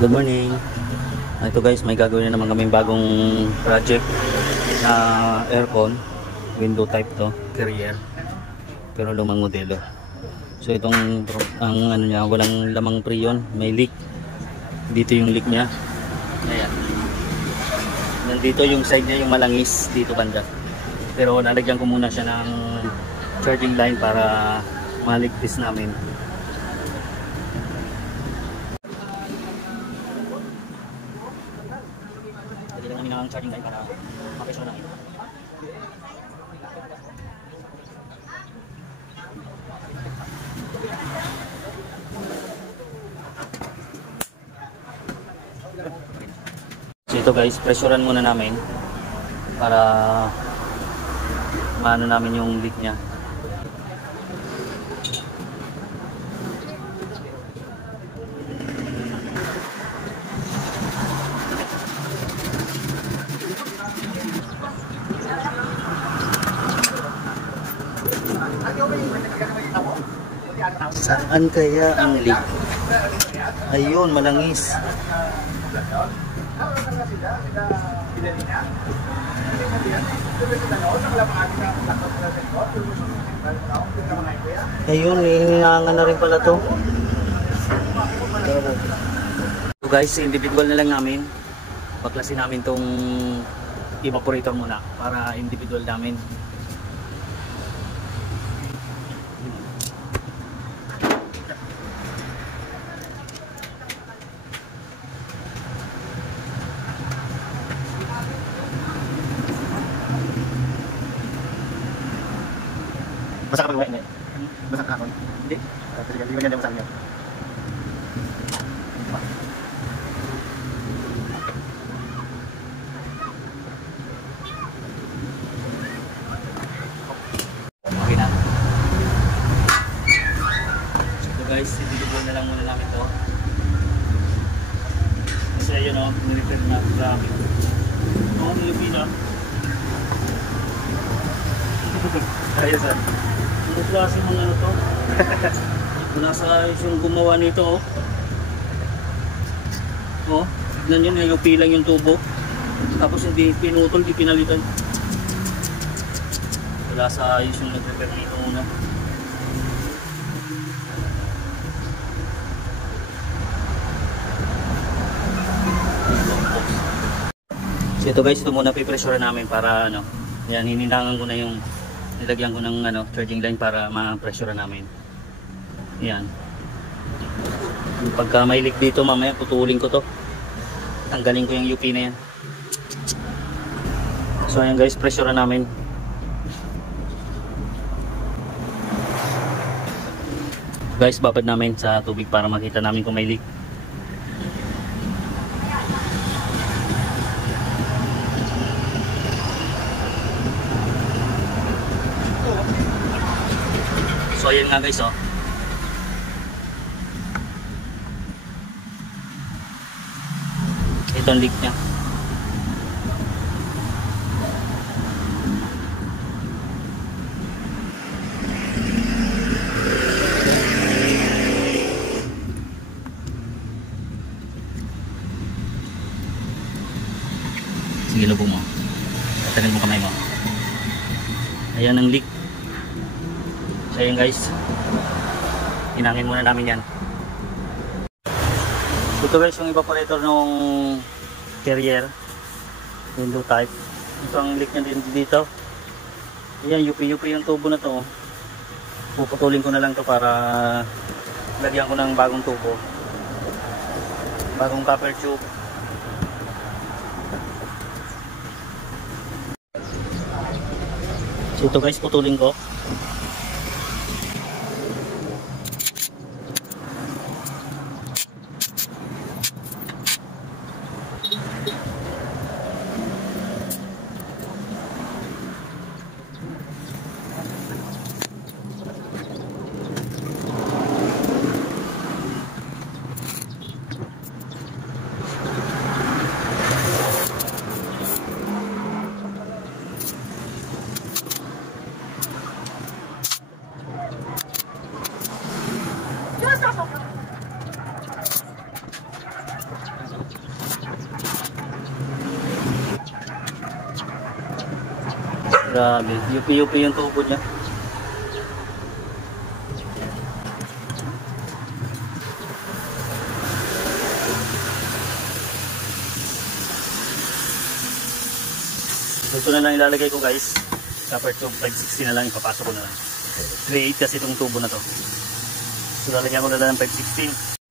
Good morning. Ito guys, may gagawin na naman kaming bagong project na aircon. Window type to, Carrier. Pero lumang modelo. So itong ang ano niya, walang lamang preyon, may leak. Dito yung leak niya. Ayan. Nandito yung side niya, yung malangis dito banda. Pero lalagyan ko muna siya ng charging line para maligpis namin. Ang charging line para makisyo namin. So ito guys, pressurean muna namin para maano namin yung leak niya. Saan kaya ang leak? Ayun, malangis. Ayun, hihinangan na rin pala to. So guys, individual na lang namin. Baklasin namin tong evaporator muna para individual namin. Basa ka pag-uwi, hindi? Basa ka hapon? Hindi. Hindi ba niya basa niya? Okay na. So guys, individual na lang muna namin to. Kasi yun o, nirepair na grabe. Oo, nilupin na. Ayos ah. Ano klase mga ano to? Nasa yung gumawa nito oh. Oh, tignan nyo, nayupi lang yung tubo. Tapos hindi pinutol, hindi pinalitan. Wala sa ayos yung nag-repair nito muna. So ito guys, ito muna pipresure namin para ano. Yan, hininangan ko na yung nilagyan ko ng ano, charging line para ma-pressure namin. Yan. Pagka may leak dito, mamaya putulin ko to. Tanggalin ko yung UP na yan. So ayan guys, pressure namin. Guys, babad namin sa tubig para makita namin kung may leak. So ayan nga guys oh. Ito ang leak niya. Sige, lubog mo. Tagal mo kamay mo. Ayan ang leak. So ayan guys, hinangin muna namin yan. Ito guys yung evaporator ng Carrier window type. Ito ang leak niya din dito. Ayan, UP yung tubo na to. Puputulin ko na lang to para lagyan ko ng bagong tubo, bagong copper tube. So ito guys, putulin ko. Grabe, yupi-yupi yung tubo niya. Ito na lang ilalagay ko guys. Copper tube 560 na lang, ipapasok ko na lang. 3.8 kasi itong tubo na to. So lalagyan ko na lang ng 516.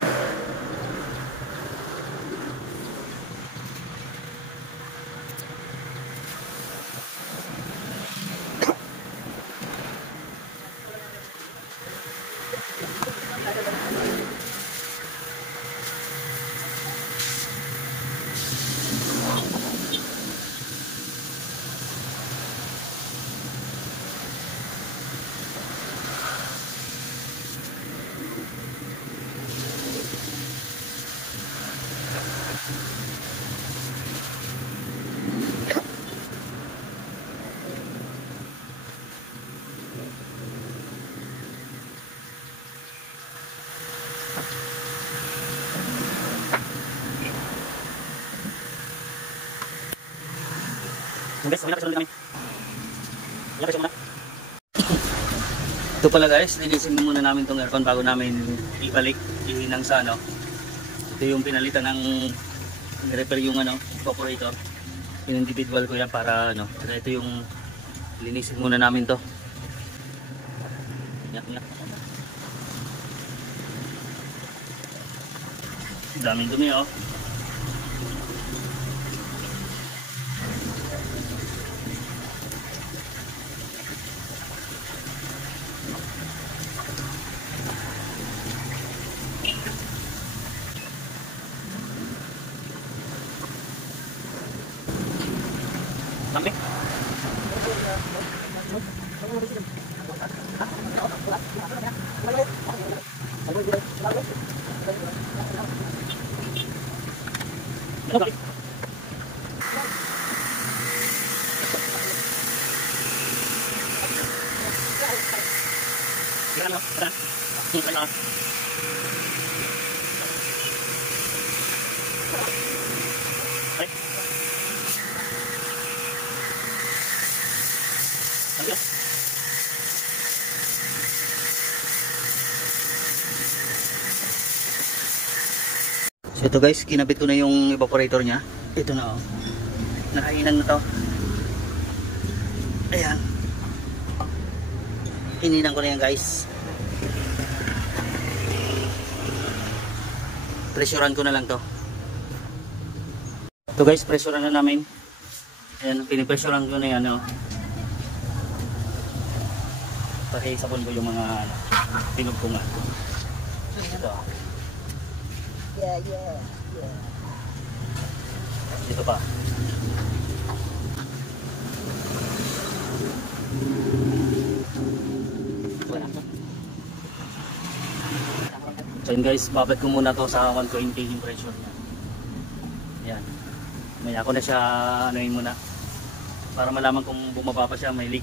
Guys, may nakasunod kami. May nakasunod muna. Ito pala guys, linisin muna namin itong aircon bago namin ibalik ihinang sa ano. Ito yung pinalitan ng repair yung ano, evaporator. Yung individual ko yan para ano. Kaya ito yung linisin muna namin to. Yak. Daming dumi oh. Sampai. So ito guys, kinabit ko na yung evaporator nya. Ito na oh. Nakahinan na to. Ayan. Hininan ko na yan guys. Pressurean ko na lang to. Ito guys, pressurean na namin. Ayan, pinipressurean ko na yan oh. Pakisabon ko yung mga pinugtungan. Ito. Yeah. Ito pa. So yun guys, babad ko muna to sa 120 yung pressure niya. Ayan. Maya ko na siya anuin muna. Para malaman kung bumaba pa siya, may leak.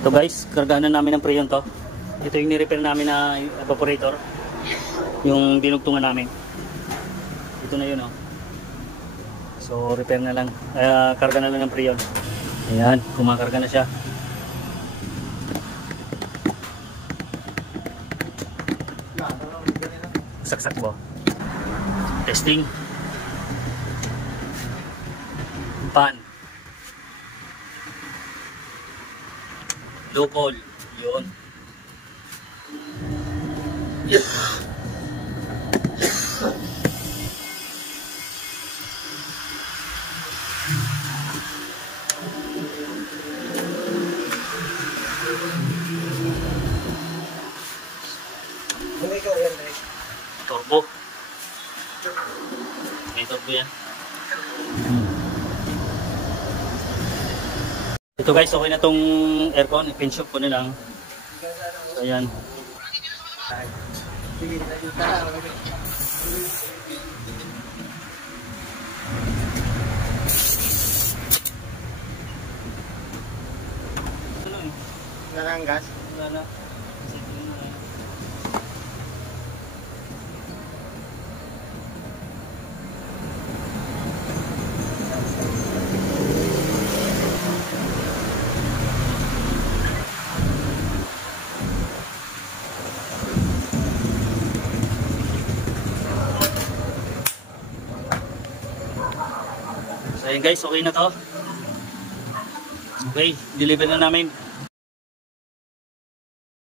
Ito guys, kargahan na namin ng preyon to. Ito yung ni-repair namin na evaporator. Yung dinugtungan namin. Ito na yun oh. So repair na lang. Karga na lang ng preyon. Ayan, kumakarga na siya. Saksak mo. Testing. Pan. Local. Yun. Turbo. May turbo yan. Ito guys, okay na tong aircon. I-pinch ko na lang. So, ayan. Wala ang gas. Wala na. So ayun guys, okay na to. Okay, deliver na namin.